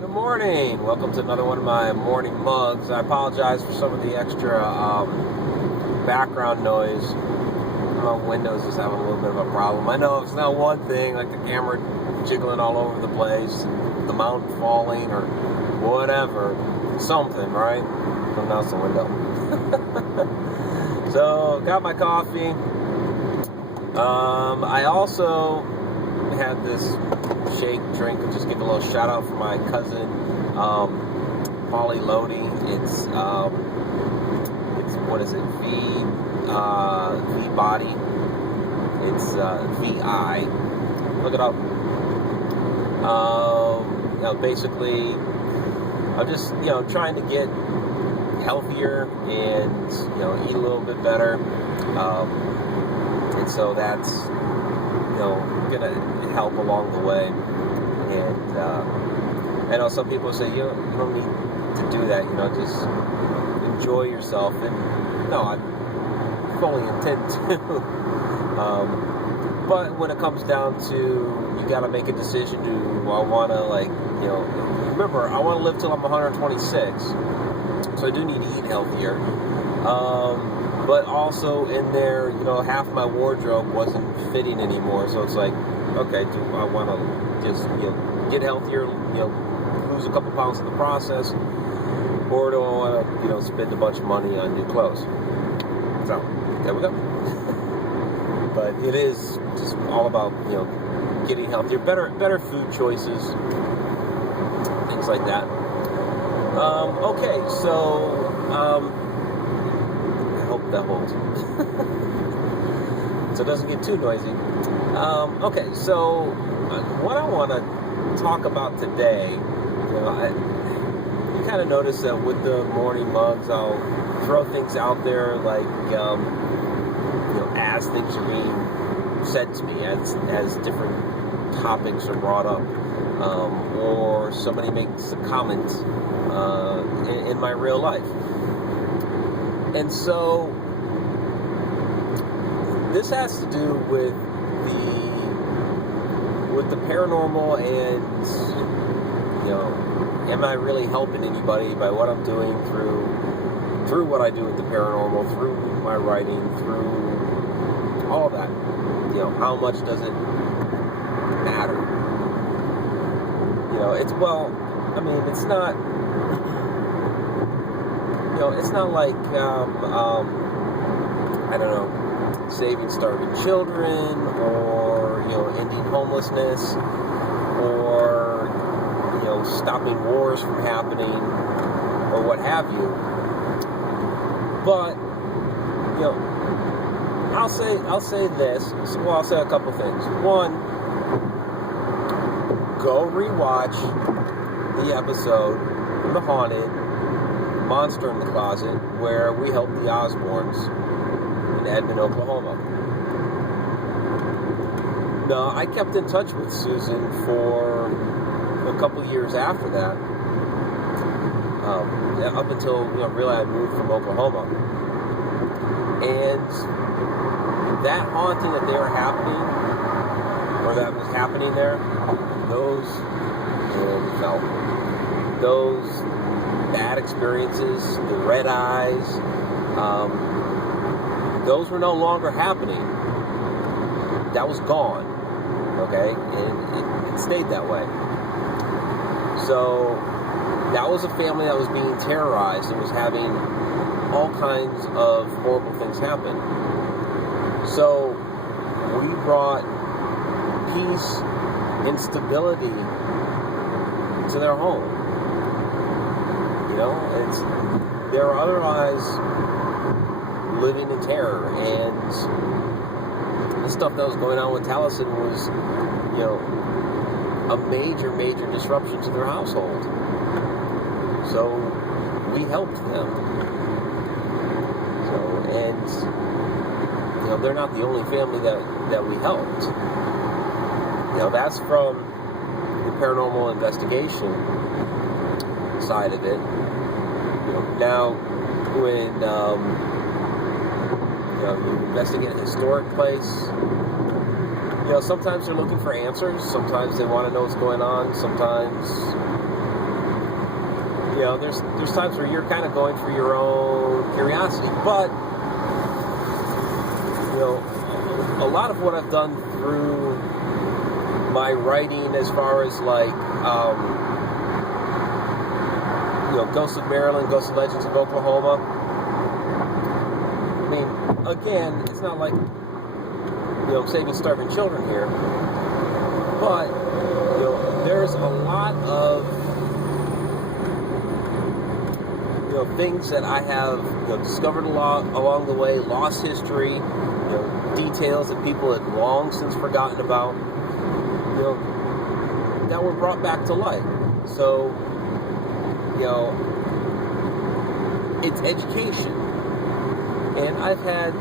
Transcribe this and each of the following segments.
Good morning. Welcome to another one of my morning mugs. I apologize for some of the extra background noise. My Windows is having a little bit of a problem. I know it's not one thing, like the camera jiggling all over the place, the mountain falling, or whatever. Something, right? So now it's the window. So, got my coffee. I also had this shake drink. I'll just give a little shout out for my cousin, Polly Lodi. It's what is it? V Body. It's VI. Look it up. Basically, I'm just trying to get healthier and eat a little bit better. And so that's gonna help along the way. And I know some people say you don't need to do that. Just enjoy yourself. And no, I fully intend to. But when it comes down to you got to make a decision. Do I want to remember I want to live till I'm 126, so I do need to eat healthier. But also in there, half my wardrobe wasn't fitting anymore. So it's like, okay, do I want to just, get healthier, lose a couple pounds in the process, or do I want to, spend a bunch of money on new clothes? So there we go. But it is just all about, getting healthier, better food choices, things like that. Okay, so. That holds. So it doesn't get too noisy. Okay, so what I want to talk about today, you kind of notice that with the morning mugs, I'll throw things out there like, as things are being said to me, as different topics are brought up, or somebody makes a comment in my real life. And so this has to do with the paranormal, and am I really helping anybody by what I'm doing through what I do with the paranormal, through my writing, through all of that? How much does it matter? It's not. It's not like, I don't know, saving starving children, or, ending homelessness, or, stopping wars from happening, or what have you. But, I'll say this. Well, I'll say a couple things. One, go rewatch the episode from The Haunted, Monster in the Closet, where we helped the Osbournes in Edmond, Oklahoma. Now, I kept in touch with Susan for a couple years after that, up until really I moved from Oklahoma. And that haunting that was happening there, those bad experiences, the red eyes, those were no longer happening. That was gone, okay? And it stayed that way. So that was a family that was being terrorized and was having all kinds of horrible things happen. So we brought peace and stability to their home. They're otherwise living in terror, and the stuff that was going on with Taliesin was, a major, major disruption to their household. So we helped them. They're not the only family that we helped. That's from the paranormal investigation side of it. Now, when you investigate a historic place, sometimes they're looking for answers. Sometimes they want to know what's going on. Sometimes there's times where you're kind of going for your own curiosity, but a lot of what I've done through my writing, as far as like Ghosts of Maryland, Ghosts of Legends of Oklahoma. I mean, again, it's not like I'm saving starving children here, but there's a lot of things that I have discovered along the way, lost history, details that people had long since forgotten about, that were brought back to light. So, it's education. And I've had,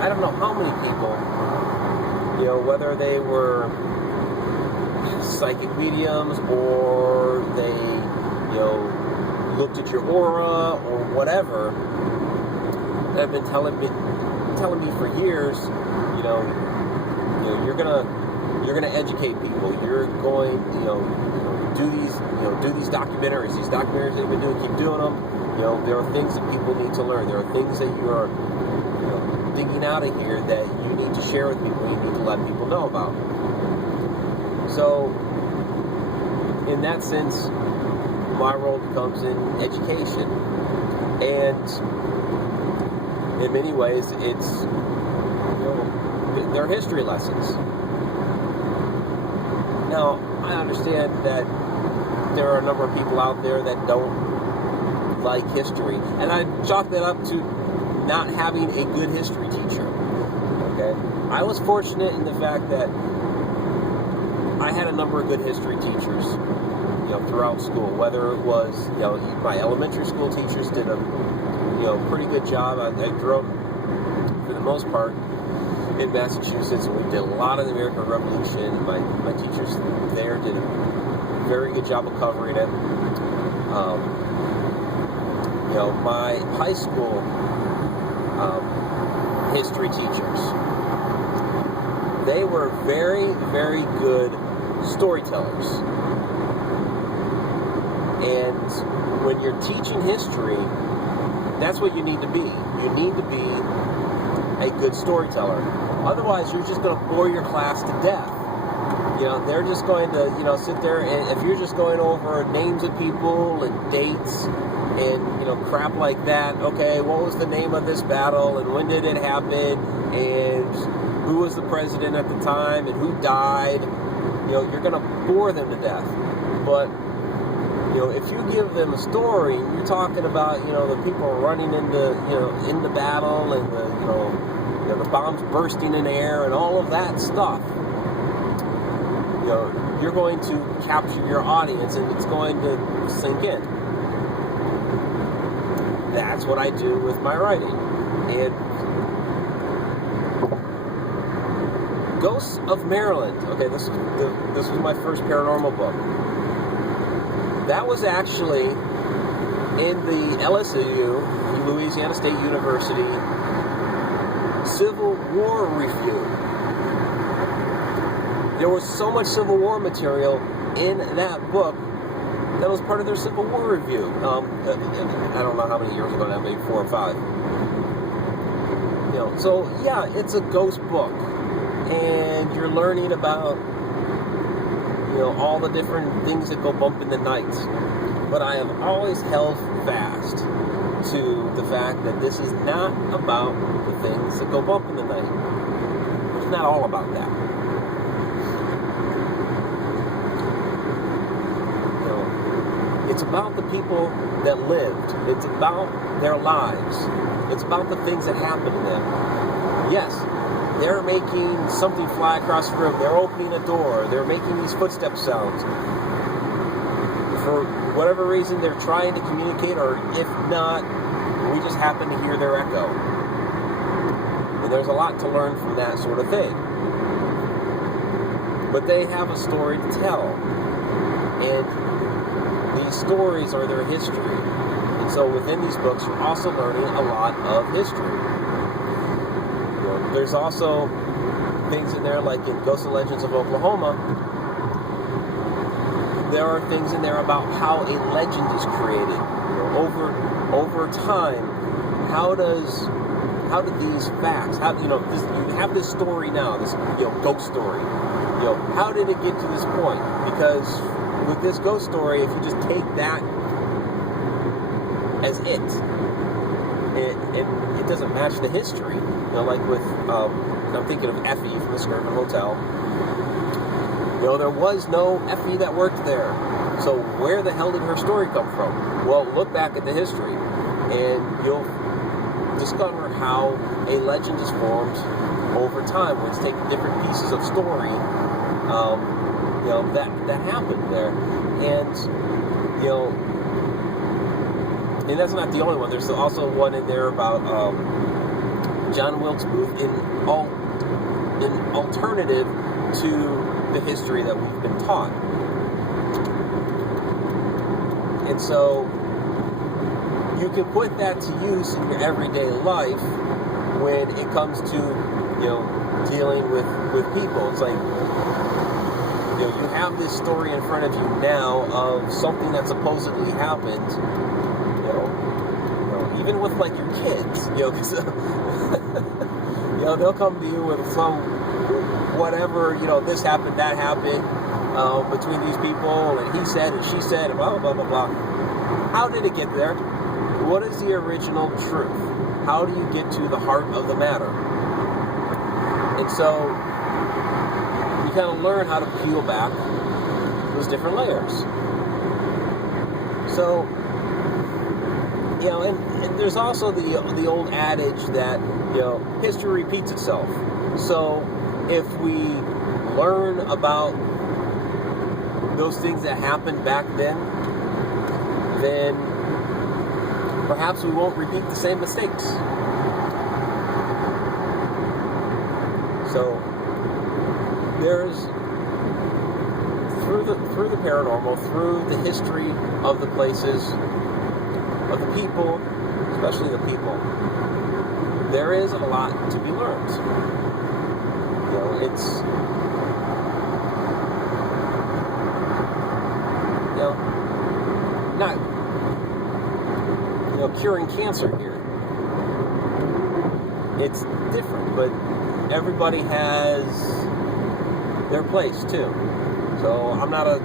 I don't know how many people, whether they were psychic mediums or they, looked at your aura or whatever, have been telling me for years, you're gonna educate people. You're going, do these documentaries. These documentaries that you've been doing, keep doing them. There are things that people need to learn. There are things that you are, digging out of here that you need to share with people. You need to let people know about. So, in that sense, my role becomes in education, and in many ways, it's they're history lessons. Now, I understand that there are a number of people out there that don't like history, and I chalk that up to not having a good history teacher. Okay, I was fortunate in the fact that I had a number of good history teachers, throughout school. Whether it was, my elementary school teachers did a, pretty good job. I grew up, for the most part, in Massachusetts, and we did a lot of the American Revolution. My teachers there did a very good job of covering it. My high school history teachers, they were very, very good storytellers. And when you're teaching history, that's what you need to be. You need to be a good storyteller. Otherwise, you're just going to bore your class to death. They're just going to, sit there, and if you're just going over names of people and dates and, crap like that, okay, what was the name of this battle, and when did it happen, and who was the president at the time, and who died, you're going to bore them to death. But if you give them a story, you're talking about, the people running in the battle, and the bombs bursting in the air and all of that stuff, you're going to capture your audience, and it's going to sink in. That's what I do with my writing. And Ghosts of Maryland. Okay, this was my first paranormal book. That was actually in the LSU, Louisiana State University, Civil War Review. There was so much Civil War material in that book that was part of their Civil War Review. I don't know how many years ago now, maybe 4 or 5. So yeah, it's a ghost book, and you're learning about all the different things that go bump in the night. But I have always held fast to the fact that this is not about the things that go bump in the night. It's not all about that. It's about the people that lived. It's about their lives. It's about the things that happened to them. Yes, they're making something fly across the room. They're opening a door. They're making these footstep sounds. For whatever reason, they're trying to communicate, or if not, we just happen to hear their echo. And there's a lot to learn from that sort of thing. But they have a story to tell. And these stories are their history. And so within these books, you're also learning a lot of history. There's also things in there, like in Ghosts and Legends of Oklahoma, there are things in there about how a legend is created. Over time, how do these facts, you have this story now, this ghost story. How did it get to this point? Because with this ghost story, if you just take that as it doesn't match the history. Like with I'm thinking of Effie from the Skirvin Hotel. There was no Effie that worked there. So where the hell did her story come from? Well, look back at the history, and you'll discover how a legend is formed over time when it's taking different pieces of story that happened there. And that's not the only one. There's also one in there about John Wilkes Booth in alternative to the history that we've been taught. And so you can put that to use in your everyday life when it comes to dealing with people. It's like you have this story in front of you now of something that supposedly happened. Even with like your kids, because they'll come to you with some whatever, this happened, that happened between these people, and he said and she said, and blah blah blah blah blah. How did it get there? What is the original truth? How do you get to the heart of the matter? And so you kind of learn how to peel back those different layers. So. And there's also the old adage that history repeats itself. So if we learn about those things that happened back then perhaps we won't repeat the same mistakes. So there's through the paranormal, through the history of the places, of the people, especially the people, there is a lot to be learned. It's not curing cancer here. It's different, but everybody has their place too. So I'm not a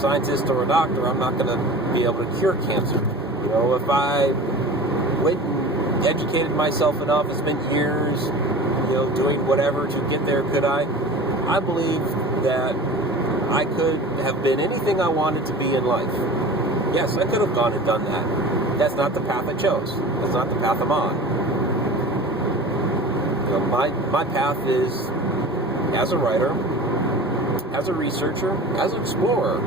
scientist or a doctor. I'm not going to be able to cure cancer. If I went and educated myself enough and spent years, doing whatever to get there, could I? I believe that I could have been anything I wanted to be in life. Yes, I could have gone and done that. That's not the path I chose. That's not the path I'm on. My path is as a writer, as a researcher, as an explorer,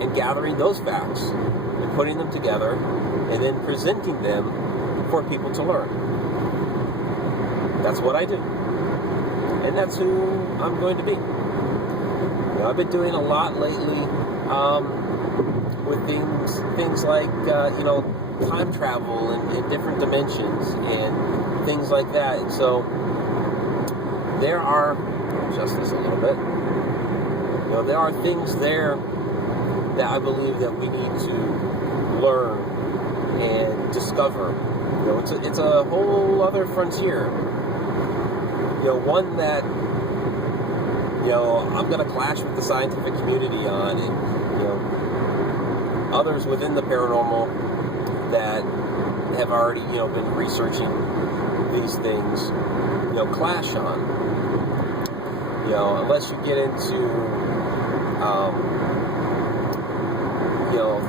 and gathering those facts and putting them together and then presenting them for people to learn. That's what I do. And that's who I'm going to be. I've been doing a lot lately with things like, time travel and different dimensions and things like that. And so there are, adjust this a little bit, there are things there that I believe that we need to learn and discover. It's a whole other frontier. One that I'm going to clash with the scientific community on, and others within the paranormal that have already been researching these things clash on. Unless you get into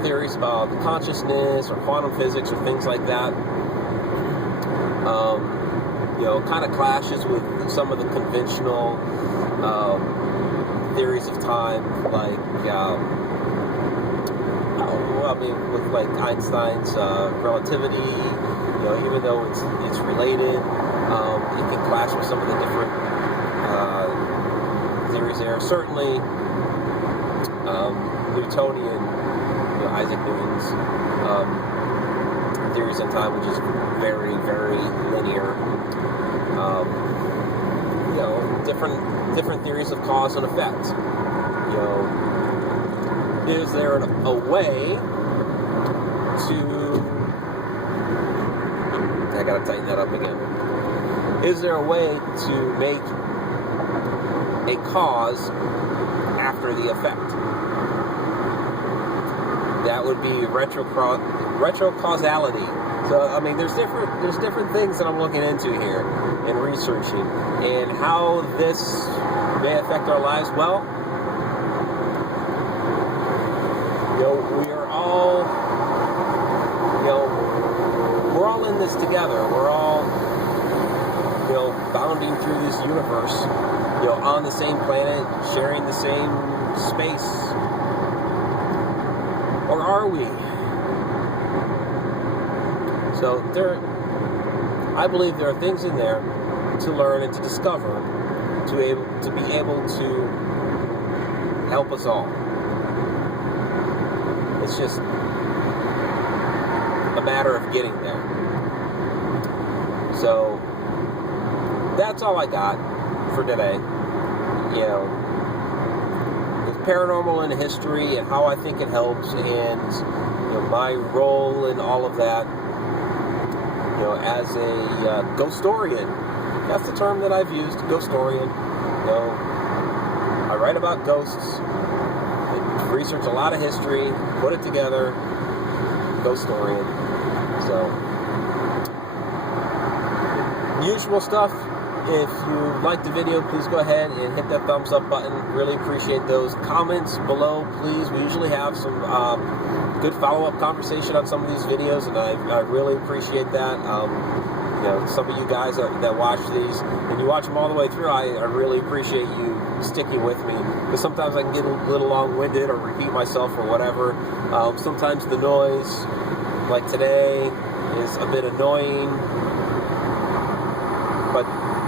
theories about consciousness or quantum physics or things like that, kind of clashes with some of the conventional theories of time, like with like Einstein's relativity. Even though it's related, it can clash with some of the different theories there. Certainly, Newtonian, Isaac Newton's theories in time, which is very, very linear. Different theories of cause and effect. You know, is there a way to... I gotta tighten that up again. Is there a way to make a cause after the effect? That would be retrocausality. So, I mean, there's different things that I'm looking into here and researching, and how this may affect our lives. Well, you know, we are all, you know, we're all in this together. We're all, you know, bounding through this universe, you know, on the same planet, sharing the same space. Or are we? So I believe there are things in there to learn and to discover, to be able to help us all. It's just a matter of getting there. So that's all I got for today. You know, with paranormal and history and how I think it helps, and you know, my role in all of that. You know, as a ghostorian, that's the term that I've used, ghostorian. You know, I write about ghosts, research a lot of history, put it together, ghostorian. So, usual stuff. If you liked the video, please go ahead and hit that thumbs up button. Really appreciate those. Comments below, please. We usually have some good follow-up conversation on some of these videos, and I really appreciate that. You know, some of you guys that watch these, and you watch them all the way through, I really appreciate you sticking with me, because sometimes I can get a little long-winded or repeat myself or whatever. Sometimes the noise, like today, is a bit annoying, but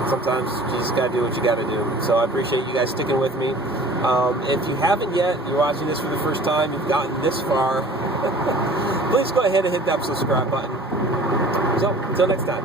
sometimes you just gotta do what you gotta do. So I appreciate you guys sticking with me. If you haven't yet, you're watching this for the first time, you've gotten this far, please go ahead and hit that subscribe button. So, until next time.